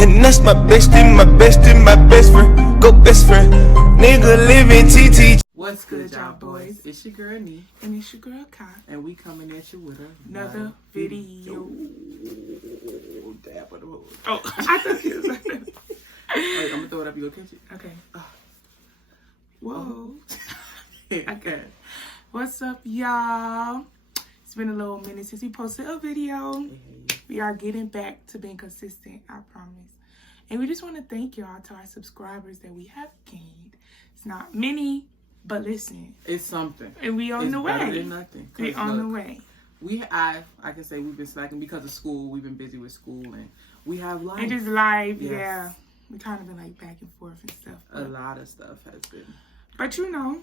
And that's my bestie, my bestie, my best friend. Go best friend. Nigga living TT. What's good, y'all boys? It's your girl Nee. And it's your girl Kai. And we coming at you with another video. Dab on the road. Oh, I thought you was like that. Hey, I'm gonna throw it up, you gonna catch it? Okay. Whoa. Okay. What's up, y'all? It's been a little minute since we posted a video. We are getting back to being consistent, I promise. And we just want to thank y'all to our subscribers that we have gained. It's not many, but listen. It's something. And we on the way. It's better than nothing. We on the way. I can say we've been slacking because of school. We've been busy with school and we have life. And just live, yes. Yeah. We kind of been like back and forth and stuff. A lot of stuff has been. But you know,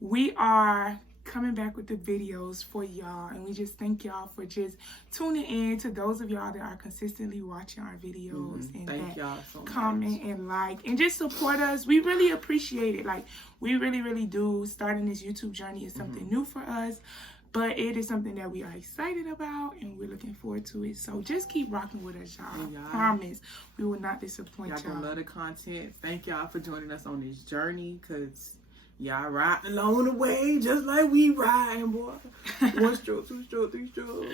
we are coming back with the videos for y'all, and we just thank y'all for just tuning in. To those of y'all that are consistently watching our videos and thank that y'all so comment and like and just support us, we really appreciate it. Like, we really do. Starting this YouTube journey is something new for us, but it is something that we are excited about and we're looking forward to it. So just keep rocking with us, y'all. Promise we will not disappoint y'all. Gonna love the content. Thank y'all for joining us on this journey, because y'all riding along the way just like we riding, boy. 1 stroke, 2 stroke, 3 stroke.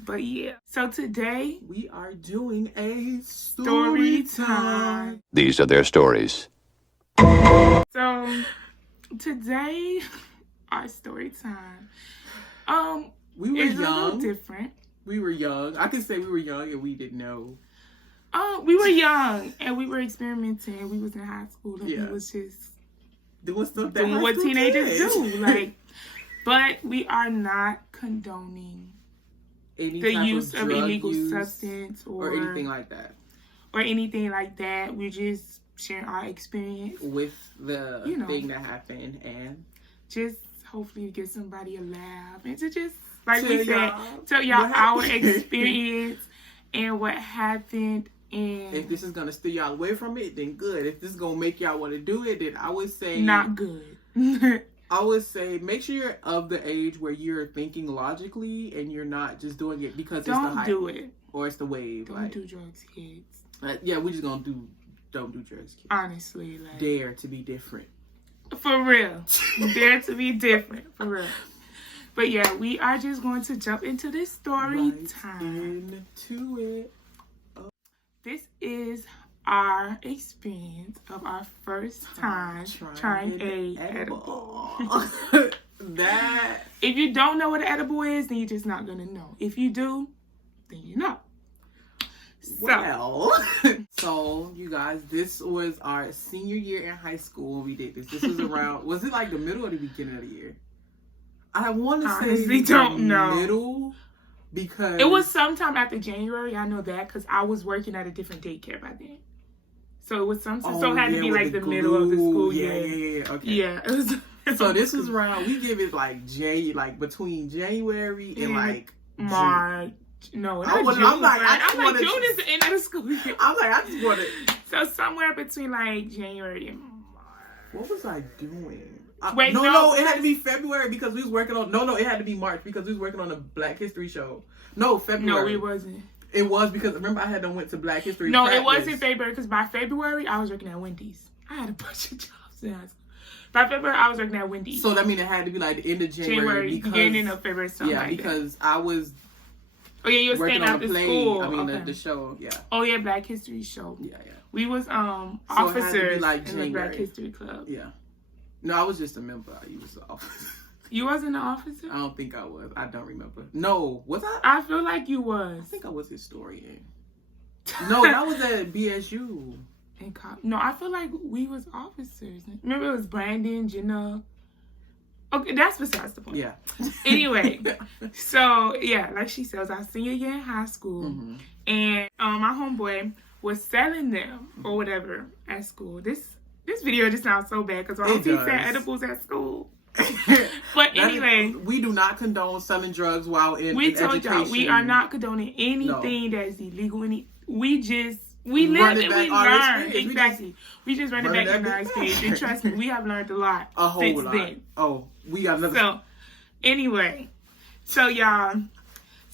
But yeah, so today we are doing a story time. These are their stories. So today, our story time. We were young. young. A little different. We were young. I can say we were young and we didn't know. We were young and we were experimenting. We was in high school and we was just doing stuff doing what teenagers do. Like, but we are not condoning the use of illegal substance or anything like that. We're just sharing our experience with the thing that happened and just hopefully to give somebody a laugh and to just, like we said, tell y'all our experience and what happened. And if this is gonna steer y'all away from it, then good. If this is gonna make y'all want to do it, then I would say not good. I would say make sure you're of the age where you're thinking logically and you're not just doing it because it's the hype. Don't do it. Or it's the wave. Don't do drugs, kids. Yeah, we're just gonna don't do drugs, kids. Honestly, like, dare to be different. For real. Dare to be different. For real. But yeah, we are just going to jump into this story time. Into it. This is our experience of our first time trying a edible. That if you don't know what an edible is, then you're just not gonna know. If you do, then you know. So you guys, this was our senior year in high school when we did this. This was around, was it like the middle or the beginning of the year? I want to say don't know. Middle, because it was sometime after January. I know that because I was working at a different daycare by then. So it was so it had to be like the middle of the school year. Yeah. Okay. Yeah. It was. So this was around. We give it like between January and like March. No, not June. I'm like June is the end of the school year. I'm like, I just want to. So somewhere between like January and March. What was I doing? Wait, no, it had to be February because we was working on. No, it had to be March because we was working on a Black History show. No, February. No, it wasn't. It was because remember I had done went to Black History. No, practice. It wasn't February because by February I was working at Wendy's. I had a bunch of jobs in high school. By February I was working at Wendy's. So that means it had to be like the end of January beginning of February. Something like because I was. Oh yeah, you were staying after school. I mean the show, yeah. Oh yeah, Black History show. Yeah. We was officers in the Black History Club. Yeah. No, I was just a member. You was an officer. You wasn't an officer? I don't think I was. I don't remember. No, was I? I feel like you was. I think I was historian. No, that was at BSU. No, I feel like we was officers. Remember it was Brandon, Jenna. Okay, that's besides the point. Yeah. Anyway, so yeah, like she said, it was our senior year in high school, and my homeboy was selling them or whatever at school. This video just sounds so bad because all he said edibles at school. But anyway, we do not condone selling drugs while in told education. Y'all we are not condoning anything that is illegal. We live and we learn. Exactly. We just run it back in our experience. And trust me, we have learned a lot since then. Oh, we got another. So, anyway. So, y'all,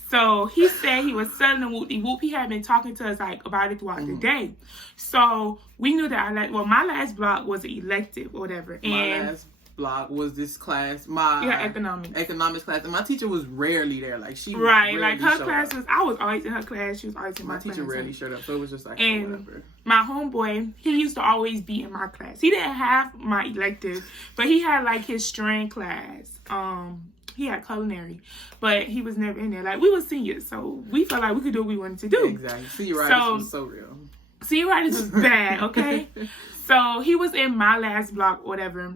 So he said he was selling the whoop-de-whoop. He had been talking to us like about it throughout the day. So we knew that my last block was an elective or whatever. My last block was this class, economics class, and my teacher was rarely there. Like she like her class was. I was always in her class. She was always in my class. My teacher rarely showed up, so it was just like whatever. My homeboy, he used to always be in my class. He didn't have my elective, but he had like his strand class. He had culinary, but he was never in there. Like, we were seniors, so we felt like we could do what we wanted to do. Exactly. Senioritis was so real. Senioritis was bad, okay? So he was in my last block or whatever.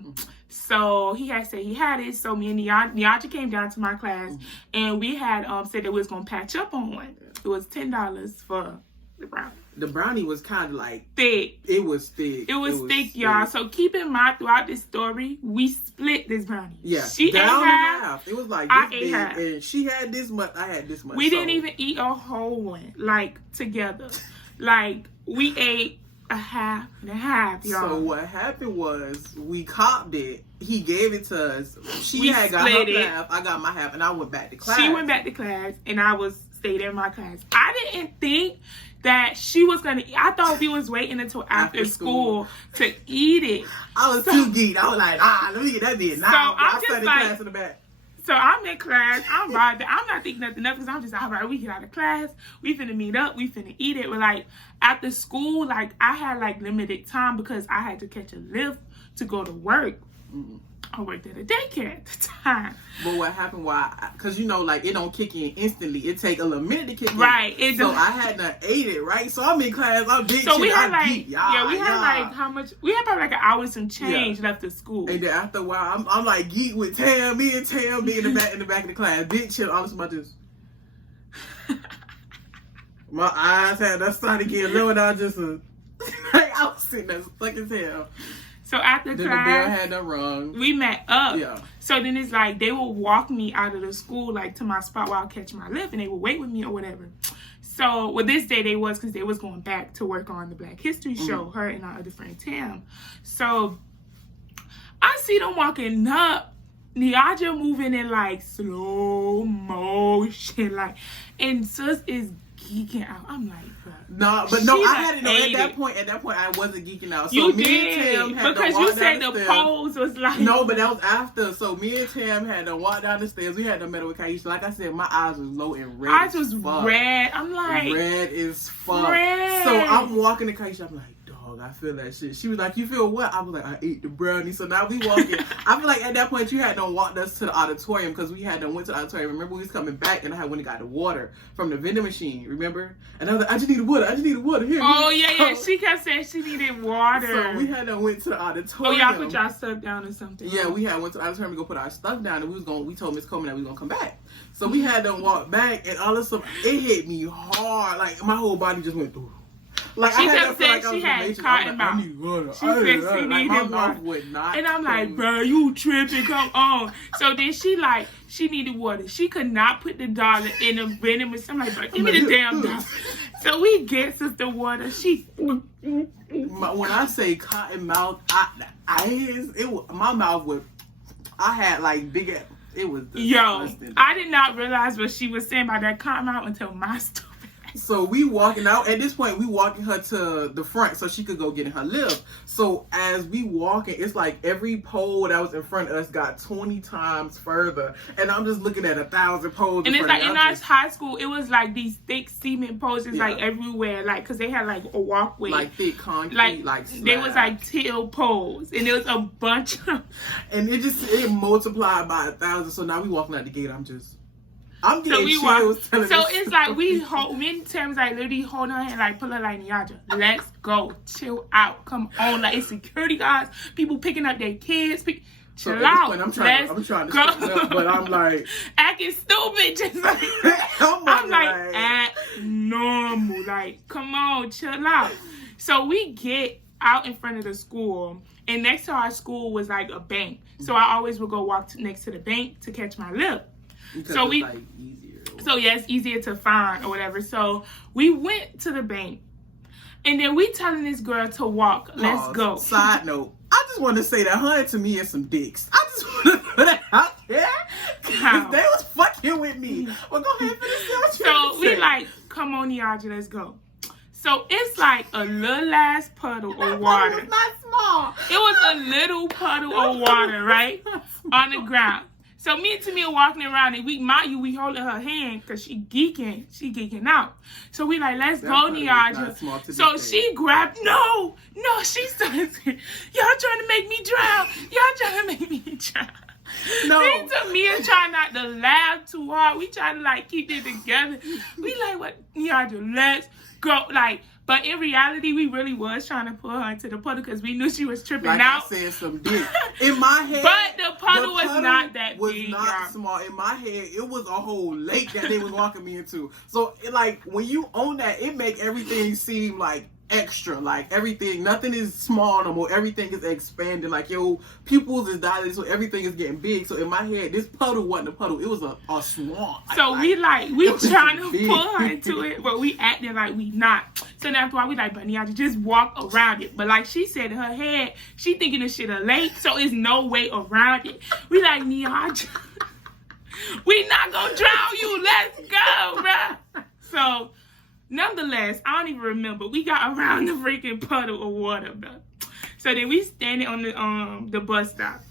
So he had said he had it. So me and Niaja came down to my class, and we had said that we was going to patch up on one. It was $10 for the brownie. The brownie was kind of like thick. It was thick. It was thick, y'all. So keep in mind throughout this story, we split this brownie. Yeah, she down ate half. It was like this I big, ate half. and she had this much. I had this much. We didn't even eat a whole one, like together. Like we ate a half and a half, y'all. So what happened was we copped it. He gave it to us. She had got her half. I got my half, and I went back to class. She went back to class, and I stayed in my class. I didn't think that she was gonna eat. I thought we was waiting until after school to eat it. I was too geeked. I was like, let me get that bit. Nah, I studied class in the back. So I'm in class. I'm not thinking nothing up because I'm just all right. We get out of class. We finna meet up. We finna eat it. But like after school, like I had like limited time because I had to catch a lift to go to work. I worked at a daycare at the time. But what happened? Because you know, like it don't kick in instantly. It take a little minute to kick in. Right. So I hadn't ate it. Right. So I'm in class. I'm big. So we had like like how much? We had probably like an hour and some change left at school. And then after a while, I'm like geek with Tam. Me and Tam be in the back of the class. Big chill. All this about this. My eyes had that started getting low, and I just like I was sitting there stuck as hell. So after then class, the bell had done rung. We met up. Yeah. So then it's like they would walk me out of the school like to my spot where I'll catch my lift, and they would wait with me or whatever. So this day they was because they was going back to work on the Black History show. Her and our other friend Tam. So I see them walking up. Niaja moving in like slow motion, like, and sis is geeking out. I'm like, bro. No, but no, I had it. No, at that point, I wasn't geeking out. So you me did and Tam had because to walk you said down the stairs. pose was like no, but that was after. So me and Tam had to walk down the stairs. We had to meet with Kaisha. Like I said, my eyes was low and red. Eyes was red. I'm like red as fuck. Red. So I'm walking to Kaisha. I'm like, dog, I feel that shit. She was like, you feel what? I was like, I ate the brownie. So now we walking. I feel like at that point you had to walk us to the auditorium because we had to went to the auditorium. Remember we was coming back and I had went and got the water from the vending machine. Remember? And I was like, I just need the water. Here. Oh yeah. She kept saying she needed water. So we had to went to the auditorium. Oh, y'all put y'all stuff down or something. Yeah, we had went to the auditorium to go put our stuff down, and we told Miss Coleman that we was gonna come back. So we had to walk back, and all of a sudden it hit me hard. Like my whole body just went through. Like she I kept saying she had cotton mouth. I need water. She said she needed water. And I'm like, bro, you tripping? Come on. So then she needed water. She could not put the dollar in a vending machine. I'm like, bro, give me the damn dollar. So we get sister water. When I say cotton mouth, my mouth was. I had like big. It was disgusting. Yo, I did not realize what she was saying about that cotton mouth until my story. So we walking out. At this point, we walking her to the front so she could go get in her lift. So as we walking, it's like every pole that was in front of us got 20 times further. And I'm just looking at 1,000 poles. And it's like in our high school, it was like these thick cement poles, like everywhere, like because they had like a walkway, like thick concrete, like they was like till poles, and there was a bunch of. And it multiplied by 1,000. So now we walking out the gate. I'm getting chills. So it's like me and Tam's like literally hold her hand, like pull her like, Niaja, let's go, chill out, come on, like it's security guards, people picking up their kids, chill out. Point, I'm trying to stick up, but I'm like acting stupid, just like I'm like act normal, like come on, chill out. So we get out in front of the school, and next to our school was like a bank. So I always would go walk next to the bank to catch my lift. Because so it's like easier. So yeah, it's easier to find or whatever. So we went to the bank, and then we telling this girl to walk. Let's go. Side note, I just want to say that her to me is some dicks. I just want to put it out there. down. They was fucking with me. Well, go ahead and finish. So we like, come on, Niaja, let's go. So it's like a little ass puddle of water. It was not small. It was a little puddle of water, right? On the ground. So me and Tamia walking around and we holding her hand because she geeking out. So we like, let's go, Niaja. So she grabbed, no, she started saying, y'all trying to make me drown. Y'all trying to make me drown. No. Me and Tamia trying not to laugh too hard. We trying to like keep it together. We like, what, Niaja, let's go. Like, but in reality, we really was trying to pull her into the puddle because we knew she was tripping like out. I said, some dick. In my head, but the puddle was not that was big. not small. In my head, it was a whole lake that they was walking me into. So, like, when you own that, it make everything seem like extra. Like, everything, nothing is small no more. Everything is expanding. Like, your pupils is dilated, so everything is getting big. So, in my head, this puddle wasn't a puddle. It was a swamp. So, we trying to pull her into it, but we acting like we not. So, that's why we like, but Niaja, just walk around it. But like she said in her head, she thinking this shit a lake, so it's no way around it. We like, Niaja, we not gonna drown you. Let's go, bruh. So, nonetheless, I don't even remember. We got around the freaking puddle of water, bro. So then we standing on the bus stop,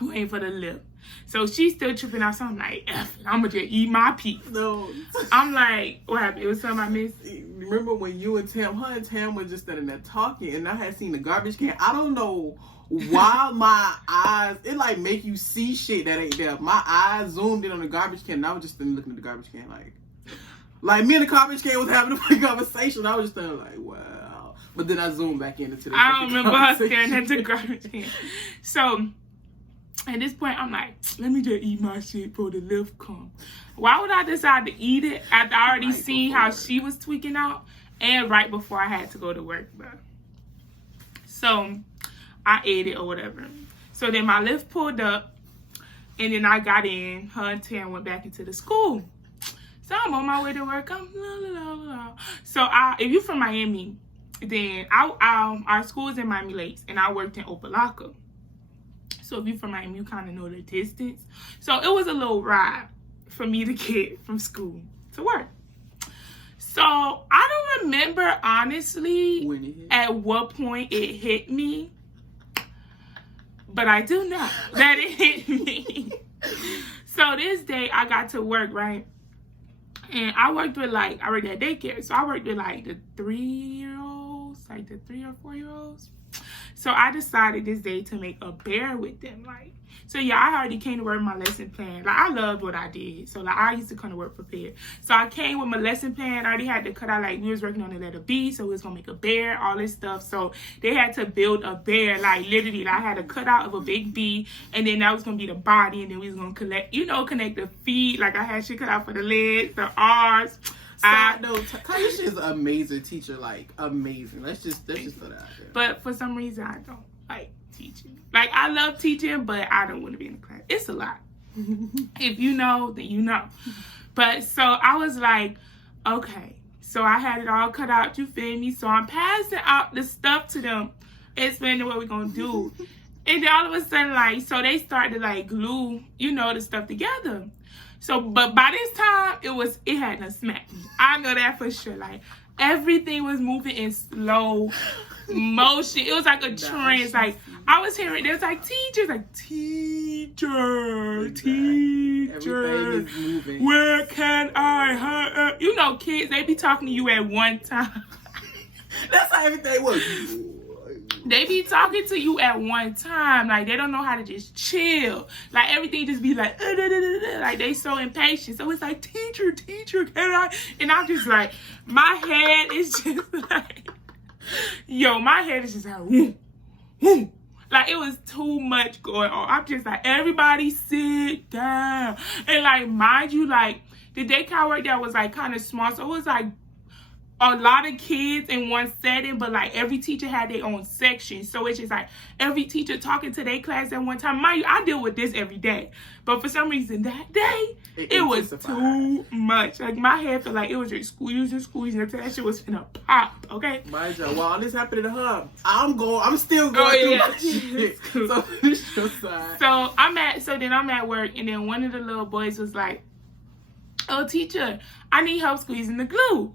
waiting for the lift. So she's still tripping out. So I'm like, F it, I'm gonna just eat my pee. No. I'm like, what happened? It was something I missed. Remember when you and Tam, her and Tam was just standing there talking, and I had seen the garbage can. I don't know why my eyes, it like make you see shit that ain't there. My eyes zoomed in on the garbage can, and I was just standing looking at the garbage can like me and the garbage can was having a conversation. I was just standing like, wow. But then I zoomed back into the I don't remember her staring at the garbage can. So at this point, I'm like, let me just eat my shit before the lift come. Why would I decide to eat it after I already seen how she was tweaking out and right before I had to go to work, bro? So I ate it or whatever. So then my lift pulled up and then I got in. Her and Tam went back into the school. So I'm on my way to work. I'm la la la la. So if you're from Miami, then our school is in Miami Lakes and I worked in Opelika. So if you're from Miami, you kind of know the distance. So it was a little ride for me to get from school to work. So I don't remember honestly at what point it hit me, but I do know that it hit me. So this day I got to work, right? And I worked with I worked at daycare. So I worked with the 3-year-olds, like the 3 or 4-year-olds. So I decided this day to make a bear with them. So yeah, I already came to work with my lesson plan. I loved what I did. So I used to come to work prepared. So I came with my lesson plan. I already had to cut out, we was working on the letter B. So we was going to make a bear, all this stuff. So they had to build a bear, literally. I had a cutout of a big B. And then that was going to be the body. And then we was going to connect the feet. I had shit cut out for the legs, the arms. Side note, Kalisha is an amazing teacher, amazing. Let's just put it out there. But for some reason, I don't like teaching. I love teaching, but I don't want to be in the class. It's a lot. If you know, then you know. But so I was like, okay. So I had it all cut out, you feel me? So I'm passing out the stuff to them, explaining what we're going to do. And then all of a sudden, so they started to glue, the stuff together. So, but by this time, it had to smack me. I know that for sure. Everything was moving in slow motion. It was like a trance. I was hearing, there's teachers, teacher, Everything is moving. Where can I, kids, they be talking to you at one time. That's how everything was. They be talking to you at one time. They don't know how to just chill. Everything just be they so impatient. So it's teacher, can I? And I'm just my head is just my head is just woo, woo. It was too much going on. I'm just everybody sit down. And mind you, the daycare work that was kind of small. So it was a lot of kids in one setting, but like every teacher had their own section. So it's just like every teacher talking to their class at one time. Mind you, I deal with this every day. But for some reason that day, it was too much. Like my head felt like it was just squeezing until that shit was finna pop, okay? Mind you, while all this happened to her, I'm still going through my shit. So this your side. So then I'm at work, and then one of the little boys was like, "Oh, teacher, I need help squeezing the glue."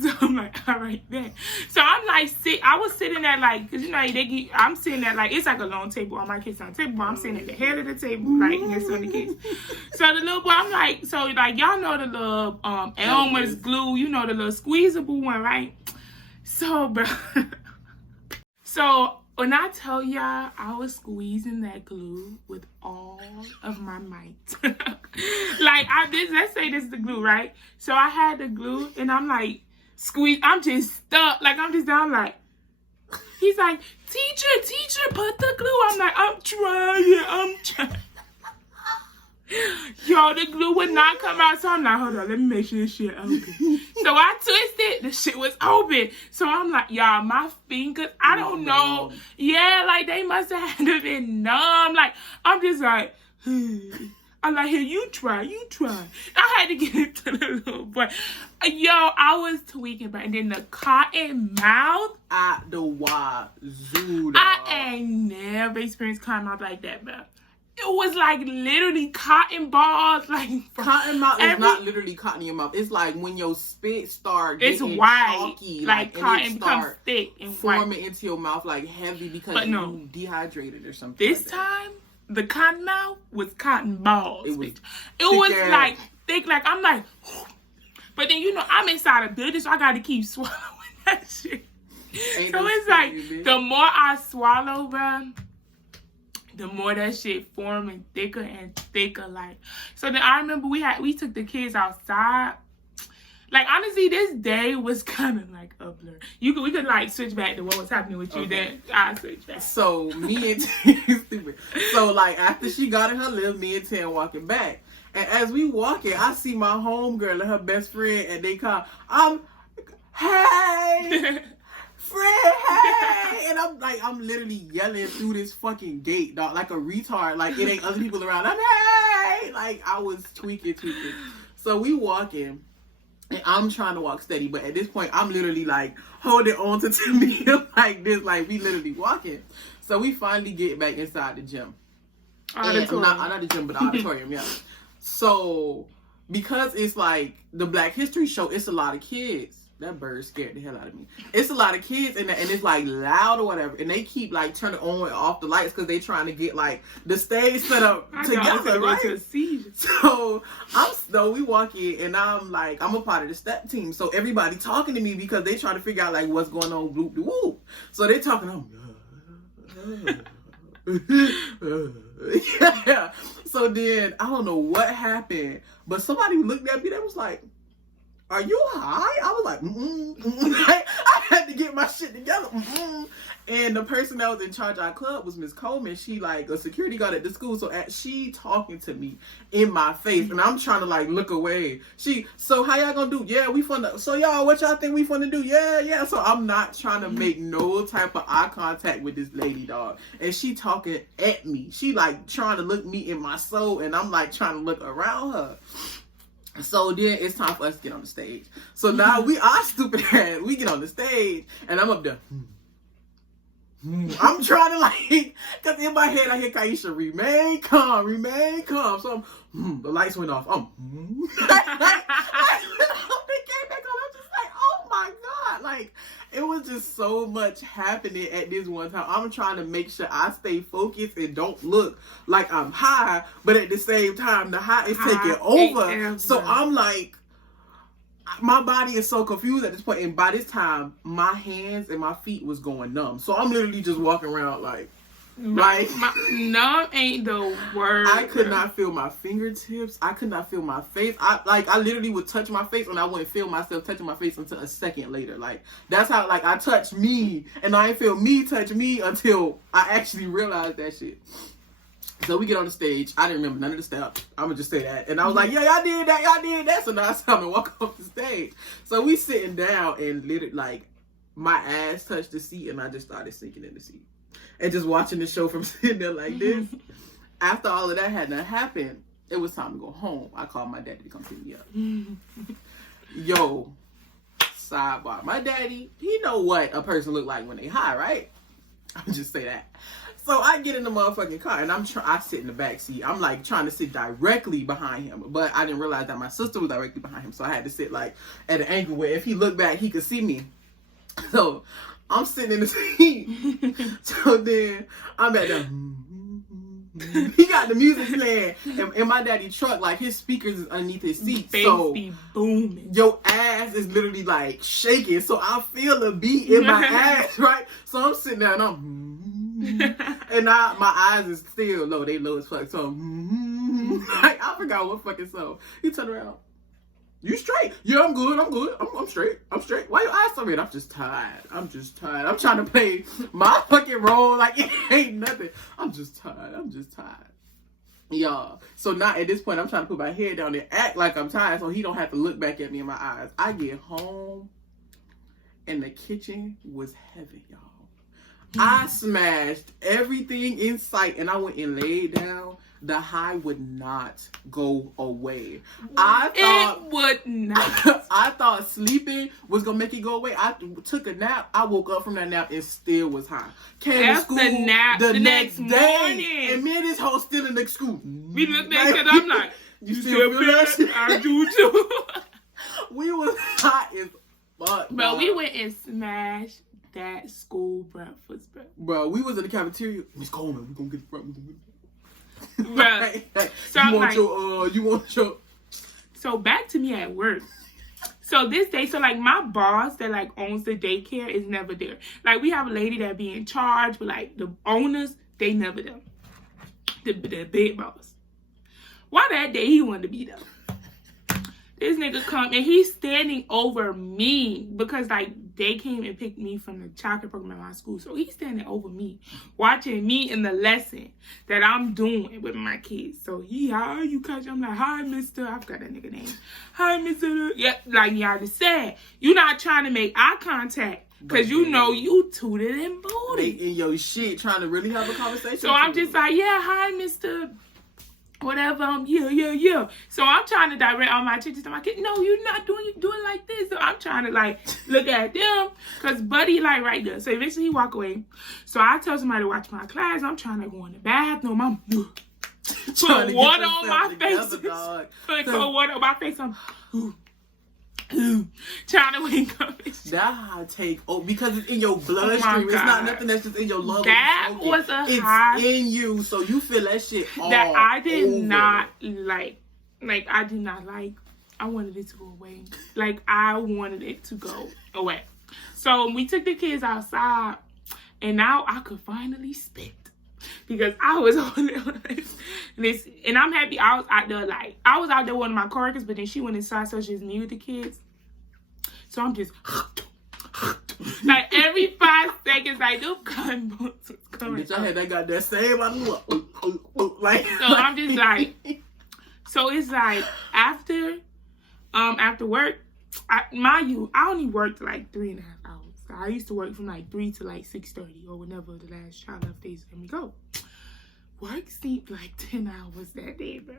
So I'm like, all right, then. So I'm like, I was sitting at like, cause you know, I'm sitting at like, it's like a long table on my kids' on table, but I'm sitting at the head of the table, like next to the kids. So the little boy, I'm like, so like, y'all know the little Elmer's glue, you know, the little squeezable one, right? So, bro, so when I tell y'all, I was squeezing that glue with all of my might. Like, let's say this is the glue, right? So I had the glue, and I'm like, I'm just stuck. Like, I'm just down, like, he's like, teacher, put the glue. I'm like, I'm trying. Yo, the glue would not come out. So I'm like, hold on, let me make sure this shit open. So I twisted, the shit was open. So I'm like, y'all, my fingers, I don't know. Yeah, like, they must have had to been numb. Like, I'm just like, I'm like, here, you try. I had to get it to the little boy. Yo, I was tweaking, but and then the cotton mouth. At the wazoo. I ain't never experienced cotton mouth like that, bro. It was like literally cotton balls. Like, cotton mouth is not literally cotton in your mouth. It's like when your spit start getting white, chalky, like cotton becomes thick and forming into your mouth like heavy because you dehydrated or something. This time, the cotton mouth was cotton balls. It was like thick. Like, I'm like, but then you know I'm inside a building, so I got to keep swallowing that shit. So it's like the more I swallow, bro, the more that shit forming thicker and thicker. Like, so then I remember we took the kids outside. Like, honestly, this day was kind of like a blur. We could like switch back to what was happening with you. Okay. Then I switch back. So me and stupid. So like after she got in her lift, me and Tan walking back, and as we walking, I see my homegirl and her best friend, and they call, hey. Friend, hey! And I'm literally yelling through this fucking gate, dog, like a retard. Like, it ain't other people around. I'm, hey! Like, I was tweaking. So we walking, and I'm trying to walk steady, but at this point, I'm literally, like, holding on to Tamia like this. Like, we literally walking. So we finally get back inside the gym. Auditorium. Not the gym, but the auditorium, yeah. So, because it's, like, the Black History Show, it's a lot of kids. That bird scared the hell out of me. It's a lot of kids and it's like loud or whatever, and they keep like turning on and off the lights because they trying to get like the stage set up together, right? So we walk in and I'm like, I'm a part of the step team, so everybody talking to me because they trying to figure out like what's going on, bloop de whoop. So they talking yeah. So then I don't know what happened, but somebody looked at me. They was like, are you high? I was like, I had to get my shit together. And the person that was in charge of our club was Miss Coleman. She like a security guard at the school. So she talking to me in my face, and I'm trying to like look away. So how y'all gonna do? Yeah, we finna. So y'all, what y'all think we finna do? Yeah. So I'm not trying to make no type of eye contact with this lady, dog. And she talking at me. She like trying to look me in my soul, and I'm like trying to look around her. So then it's time for us to get on the stage. So now our stupid ass, we get on the stage, and I'm up there. I'm trying to like, cause in my head I hear Kaisha, remain calm. So the lights went off. They came back on. I'm just like, oh my God. Like, it was just so much happening at this one time. I'm trying to make sure I stay focused and don't look like I'm high, but at the same time, the high is taking over. So I'm like, my body is so confused at this point. And by this time, my hands and my feet was going numb. So I'm literally just walking around like, numb ain't the word. I could not feel my fingertips. I could not feel my face. I literally would touch my face, and I wouldn't feel myself touching my face until a second later. Like, that's how like I touched me, and I didn't feel me touch me until I actually realized that shit. So we get on the stage. I didn't remember none of the steps. I'm gonna just say that. And I was like, yeah, y'all did that. So now it's time to walk off the stage. So we sitting down and literally like my ass touched the seat and I just started sinking in the seat. And just watching the show from sitting there like this. After all of that had not happened, it was time to go home. I called my daddy to come pick me up. Yo, sidebar. My daddy, he know what a person look like when they high, right? I'll just say that. So I get in the motherfucking car and I sit in the back seat. I'm like trying to sit directly behind him, but I didn't realize that my sister was directly behind him. So I had to sit like at an angle where if he looked back, he could see me. So I'm sitting in the seat. So then I'm at the he got the music playing and my daddy truck, like his speakers is underneath his seat. So be booming. Your ass is literally like shaking. So I feel the beat in my ass, right? So I'm sitting there and I'm and my eyes is still low. They low as fuck. So like, I forgot what fucking song. He turned around. You straight? Yeah, I'm good. I'm straight. Why your eyes so red? I'm just tired. I'm trying to play my fucking role like it ain't nothing. I'm just tired. Y'all. So now at this point, I'm trying to put my head down and act like I'm tired so he don't have to look back at me in my eyes. I get home and the kitchen was heaven, y'all. I smashed everything in sight and I went and laid down. The high would not go away. It would not. I thought sleeping was gonna make it go away. I took a nap. I woke up from that nap and still was high. Came to school the next day, and me and this hoe still in the school. We looked at each other. I'm like, you still feel that shit? I do too. We was hot as fuck. Bro, we went and smashed that school breakfast, bro. We was in the cafeteria. Miss Coleman, we gonna get the breakfast. Right. So you want your So back to me at work. So this day, so like my boss that like owns the daycare is never there. Like we have a lady that be in charge, but like the owners, they never there. The big boss. Why that day he wanted to be there? This nigga come and he's standing over me because like they came and picked me from the childcare program at my school. So he's standing over me, watching me in the lesson that I'm doing with my kids. So hi, you catch? I'm like, hi, mister. I forgot that nigga name. Hi, mister. Yeah, like y'all just said, you're not trying to make eye contact because you know you tooted and booted. In your shit, trying to really have a conversation. So I'm just like, yeah, hi, mister. Whatever, yeah. So I'm trying to direct all my attention to my kid. No, you're not doing like this. So I'm trying to like look at them because Buddy like right there. So eventually he walk away. So I tell somebody to watch my class. I'm trying to go in the bathroom. I'm put water on my face. Put water on my face. I'm trying to wake up. That's how I take because it's in your bloodstream. It's not nothing that's just in your lungs. That was a high. It's in you, so you feel that shit all that I did over. not like. Like I did not like. I wanted it to go away. Like I wanted it to go away. So we took the kids outside, and now I could finally spit. Because I was on this, and I'm happy I was out there. Like I was out there with one of my coworkers, but then she went inside, so she's me with the kids. So I'm just like every 5 seconds, like them cotton boots was coming. Bitch, I had that goddamn same. Like so I'm just like, so it's like after work, mind you, I only worked like 3.5 hours. I used to work from like 3 to like 6:30 or whenever the last child left days let me go. Work seemed like 10 hours that day, bro.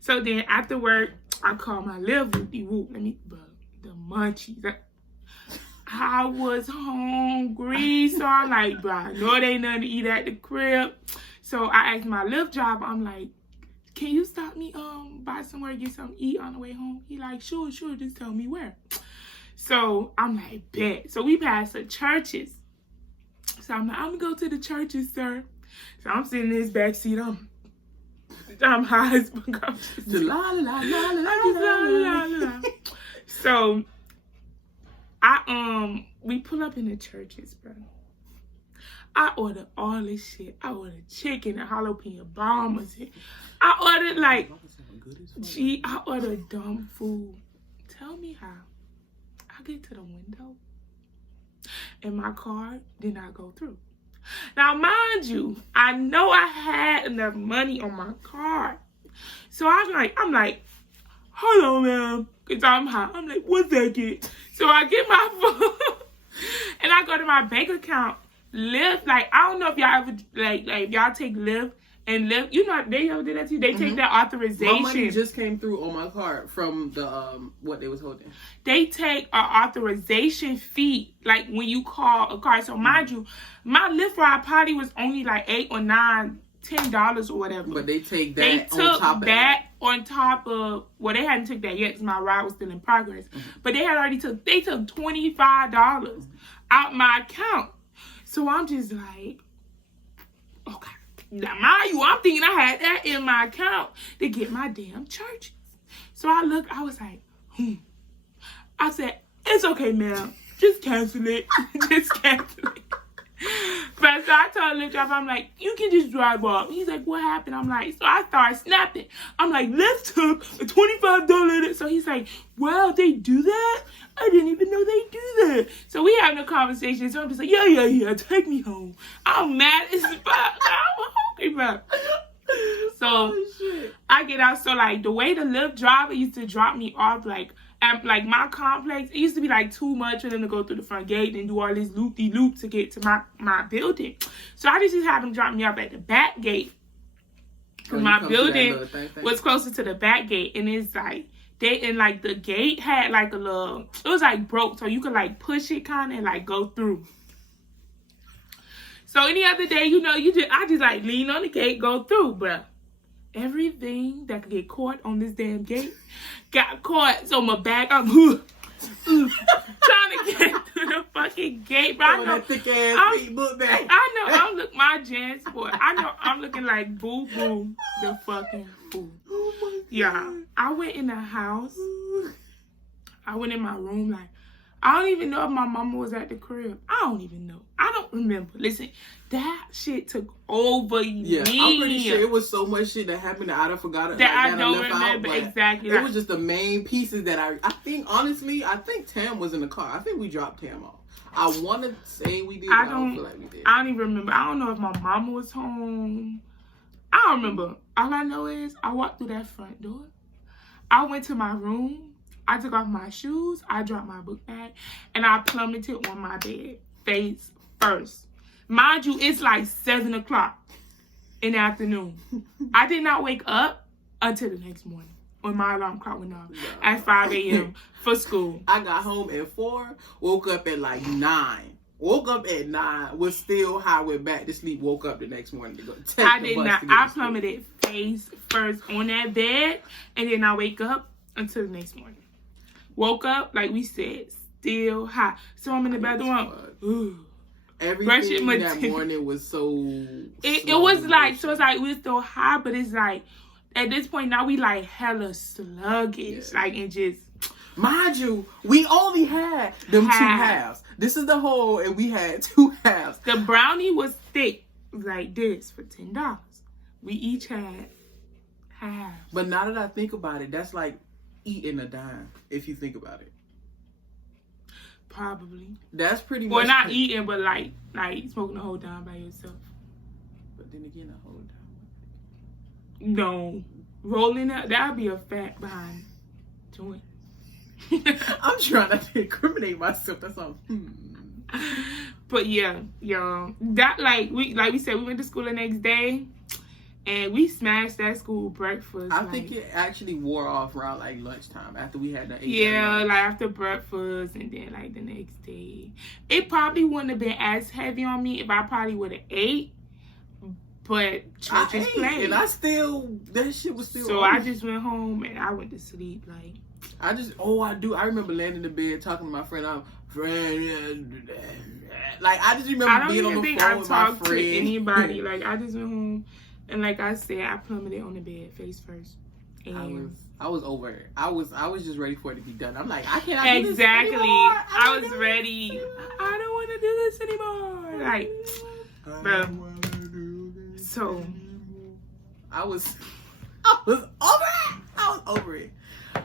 So then after work, I called my little whoop-de-whoop. The munchies. I was hungry, so I'm like, bro, I know there ain't nothing to eat at the crib. So I asked my Lyft driver, I'm like, can you stop me by somewhere to get something to eat on the way home? He like, sure, just tell me where. So I'm like, bet. So we passed the churches. So I'm like, I'm gonna go to the churches, sir. So I'm sitting in this back seat. I'm high as fuck. I'm just la la la la la. So we pull up in the churches, bro. I ordered all this shit. I ordered chicken and jalapeno bombers. I ordered like, I ordered dumb food. Tell me how. I get to the window and my card did not go through. Now, mind you, I know I had enough money on my card. So I'm like, hold on, ma'am. Because I'm high. I'm like, 1 second. So I get my phone and I go to my bank account. Lyft, like, I don't know if y'all ever, like if y'all take Lyft and Lyft, you know, they ever did that to you? They take that authorization. My money just came through on my card from the, what they was holding. They take an authorization fee, like, when you call a car. So, mind you, my Lyft ride probably was only like $8 or $9, $10 or whatever. But they take that they on took top of that on top of, well, they hadn't took that yet because my ride was still in progress. But they had already took $25 out my account. So I'm just like, okay. Now, mind you, I'm thinking I had that in my account to get my damn churches. So I looked, I was like, I said, it's okay, ma'am. Just cancel it. Just cancel it. But so I told the driver, I'm like, you can just drive off. He's like, what happened? I'm like, so I started snapping. I'm like, Lyft took a $25. So he's like, well, they do that? I didn't even know they do that. So we having a conversation. So I'm just like, yeah, take me home. I'm mad as fuck. I'm hungry, bro. So I get out. So like the way the Lyft driver used to drop me off, like at like my complex, it used to be like too much for them to go through the front gate and do all this loop-de-loop to get to my building. So I just had them drop me off at the back gate. Because my building was closer to the back gate. And it's like, the gate had like a little, it was like broke. So you could like push it kind of and like go through. So any other day, you know, I just like lean on the gate, go through, bruh. Everything that could get caught on this damn gate got caught. So my bag, I'm trying to get through the fucking gate. But I know that thick ass feet book bag. I know I'm look my Jan Sport. I know I'm looking like Boo Boo the fucking fool. Oh my God. Yeah, I went in the house. I went in my room like, I don't even know if my mama was at the crib. I don't even know. I don't remember. Listen, that shit took over me. Yeah, I'm pretty sure it was so much shit that happened that I forgot that I don't remember exactly. It was just the main pieces that I think, honestly, I think Tam was in the car. I think we dropped Tam off. I want to say we did. I don't feel like we did. I don't even remember. I don't know if my mama was home. I don't remember. All I know is I walked through that front door. I went to my room. I took off my shoes, I dropped my book bag, and I plummeted on my bed, face first. Mind you, it's like 7 o'clock in the afternoon. I did not wake up until the next morning when my alarm clock went off at 5 a.m. for school. I got home at 4, woke up at like 9. Woke up at 9, was still high, went back to sleep, woke up the next morning to go take the bus. I did not. I plummeted face first on that bed, and then I wake up until the next morning. Woke up, like we said, still hot. So I'm in the bathroom. Everything that morning was so... It was like, so it's like we were still high, but it's like, at this point now we like hella sluggish. Yeah. Like, and just... Mind you, we only had them 2 halves. This is the whole, and we had 2 halves. The brownie was thick like this for $10. We each had half. But now that I think about it, that's like eating a dime, if you think about it. Probably. That's pretty much... Well, not eating, but like smoking a whole dime by yourself. But then again, a whole dime. No. Rolling up, that'd be a fat behind joint. I'm trying not to incriminate myself. That's all. But yeah, y'all. That like we said, we went to school the next day. And we smashed that school breakfast. I think it actually wore off around like lunchtime after we had the 8. Yeah, like after breakfast and then like the next day. It probably wouldn't have been as heavy on me if I probably would have ate. But church is playing. And I still, that shit was still So I just went home and I went to sleep. Like, I remember laying in the bed talking to my friend. Like, I just remember being on the phone with my friend. I don't think I talked to anybody. Like, I just went home. And like I said, I plummeted on the bed face first. And I was over it. I was just ready for it to be done. I'm like, I can't do this anymore. I was ready. I don't want to do this anymore. Like, bro. So I was over it. I was over it.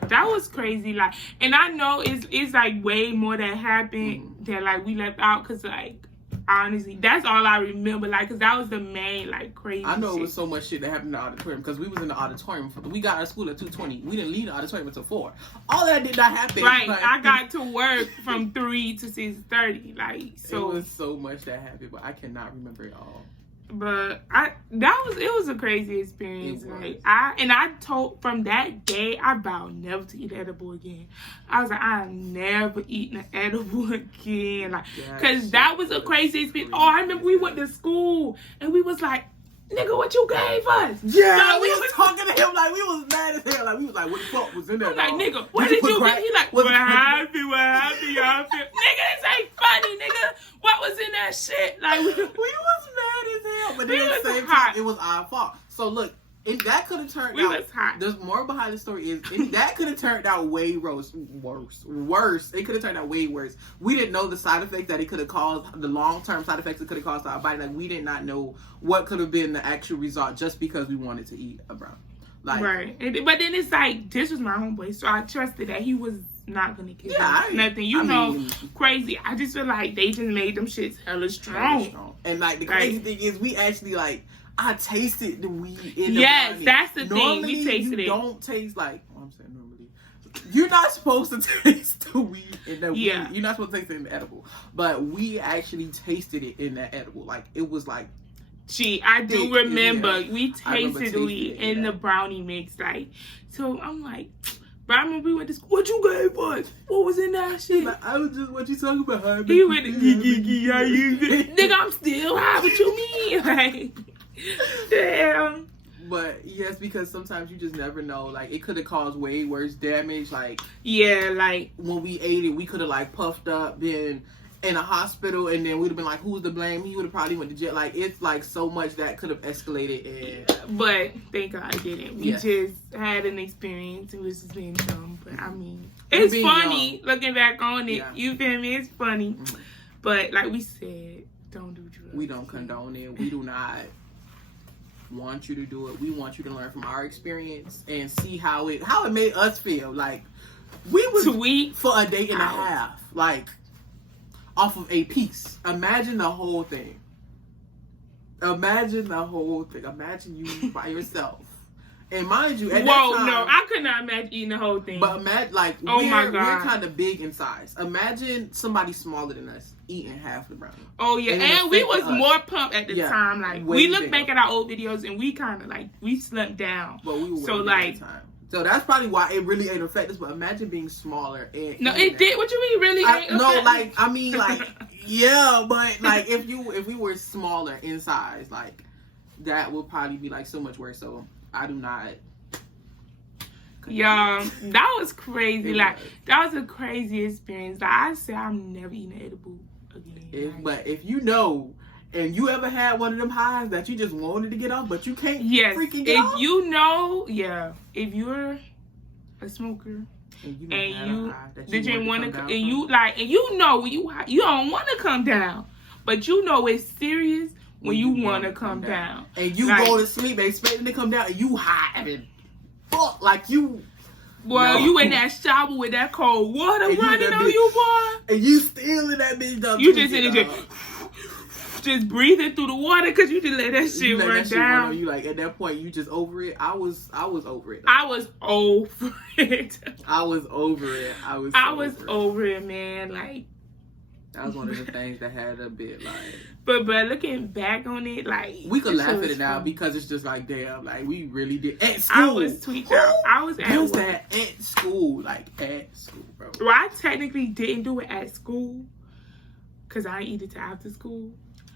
That was crazy. Like, and I know it's like way more that happened that like we left out because like Honestly, that's all I remember. Like, cause that was the main like crazy. I know shit. it was so much shit that happened in the auditorium because we was in the auditorium. We got out of school at 2:20. We didn't leave the auditorium until 4. All that did not happen. Right, Like, I got to work from 3 to 6:30. Like, so it was so much that happened, but I cannot remember it all. But it was a crazy experience. Like I told from that day I vowed never to eat edible again. I was like, I'm never eating an edible again. Like, cause that was a crazy experience. Oh, I remember we went to school and we was like, nigga, what you gave us? Yeah, like, we was talking to him like we was mad as hell. Like we was like, what the fuck was in there? Like, nigga, what did you get? He like, what happened, y'all feel? Nigga, this ain't funny, nigga. What was in that shit? Like, we was mad as hell. But then at the same time, it was our fault. So look, if that could have turned out, was hot. There's more behind the story. That could have turned out way worse. It could have turned out way worse. We didn't know the side effects that it could have caused, the long-term side effects it could have caused to our body. Like, we did not know what could have been the actual result just because we wanted to eat a brownie. Like, right. But then it's like, this was my homeboy, so I trusted that he was not gonna kill nothing. I mean, crazy. I just feel like they just made them shits hella strong. And like the crazy thing is, we actually like, I tasted the weed in the brownie. That's the thing. We tasted it. You don't taste like, I'm saying normally. You're not supposed to taste the weed in the weed. You're not supposed to taste it in the edible. But we actually tasted it in that edible. Like, it was like, gee, I do remember we tasted the weed in the brownie mix. Like, so I'm like, but I remember we went to school. What you gave us? What was in that shit? Like, I was just, what you talking about? He went to nigga, I'm still high. What you mean? Like, damn. But yes, because sometimes you just never know. Like, it could have caused way worse damage. Like, yeah, like when we ate it, we could have like puffed up, been in a hospital, and then we'd have been like, who's to blame? He would have probably went to jail. Like, it's like so much that could have escalated. But thank God I didn't. We just had an experience. It was just being dumb. But I mean, it's funny looking back on it. Yeah. You feel me? It's funny. Mm-hmm. But like we said, don't do drugs. We don't condone it. We do not want you to do it. We want you to learn from our experience and see how it made us feel. Like, we was sweet for a day and a half. Like, off of a piece. Imagine the whole thing. Imagine you by yourself. And mind you, at that time, no, I could not imagine eating the whole thing. But imagine, like, we're kind of big in size. Imagine somebody smaller than us eating half the brownie. Oh yeah, and we was more pumped at the time. Like, we look back at our old videos and we kind of like, we slumped down. But we were so like. So that's probably why it really ain't affect us. But imagine being smaller. And no, it did. What you mean, really? No, like, I mean, like, yeah, but like, if we were smaller in size, like, that would probably be like so much worse. So I do not. Y'all, that was crazy. Like, that was a crazy experience. Like, I said, I'm never eating edible again. But if you know. And you ever had one of them highs that you just wanted to get off, but you can't freaking get off? If you know, if you're a smoker and you didn't want to, and you like, and you know when you don't want to come down, but you know it's serious when you want to come down. And you go to sleep expecting to come down, and you high and fuck like you. Well, you in that shower with that cold water running on you, boy, and you still in that bitch. You just in it. Just breathing through the water because you just let that shit run down. You like at that point you just over it. I was over it. I was over it. I was over it. I was over it, man. Like, that was one of the things that had a bit like. But looking back on it, like, we could laugh at it now because it's just like, damn, like, we really did at school. I was tweaked out. I was at that at school, like at school, bro. Well, I technically didn't do it at school because I didn't eat it till after school.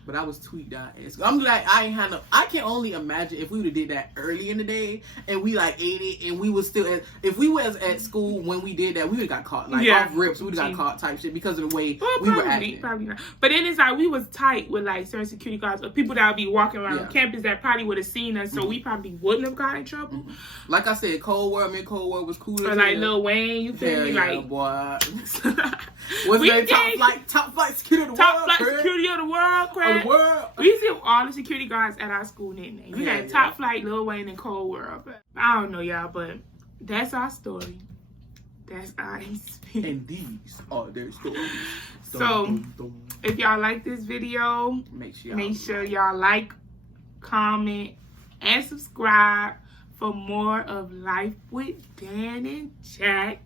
But I was tweaked out at school. I'm like, I can only imagine if we would have did that early in the day and we like ate it and we was still if we was at school when we did that, we would have got caught. Like, off rips, we would have got caught type shit because of the way we were acting. Probably not. But then it's like we was tight with like certain security guards or people that would be walking around campus that probably would have seen us, so we probably wouldn't have got in trouble. Like I said, Cold War was cool. Or like Lil Wayne, you feel me? Like, boy. What's the name? Top flight security of the world. Top flight security of the world, crap. We used to have all the security guards at our school nickname. We had Top Flight, Lil Wayne, and Cold World. But I don't know, y'all, but that's our story. That's ISP. And these are their stories. So, if y'all like this video, make sure y'all like, comment, and subscribe for more of Life with Dan and Jack.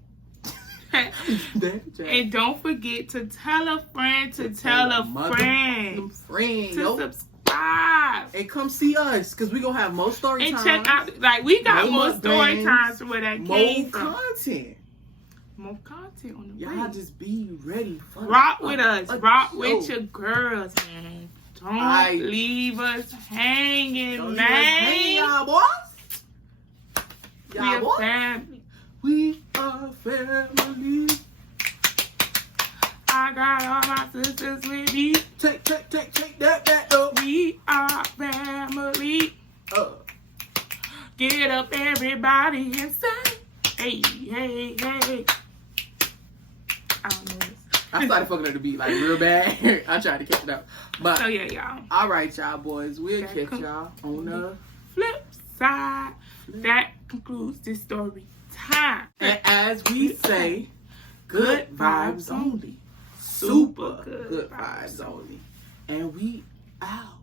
And don't forget to tell a friend to tell a friend to subscribe. And come see us, because we're going to have more story and times. Check out, like, we got more story times from where that came from. More content on the way. Y'all just be ready. Rock with us. Rock with your girls, man. Don't leave us hanging, man. Y'all boys. Y'all boys. Family. We are family. I got all my sisters with me. Take that up. We are family. Get up, everybody, and say, hey, hey, hey. I don't know this. I started fucking up the beat like real bad. I tried to catch it up. But so yeah, y'all. All right, y'all boys. We'll catch y'all on the flip side. That concludes this story time. And as we say, good vibes only. Super good vibes only. And we out.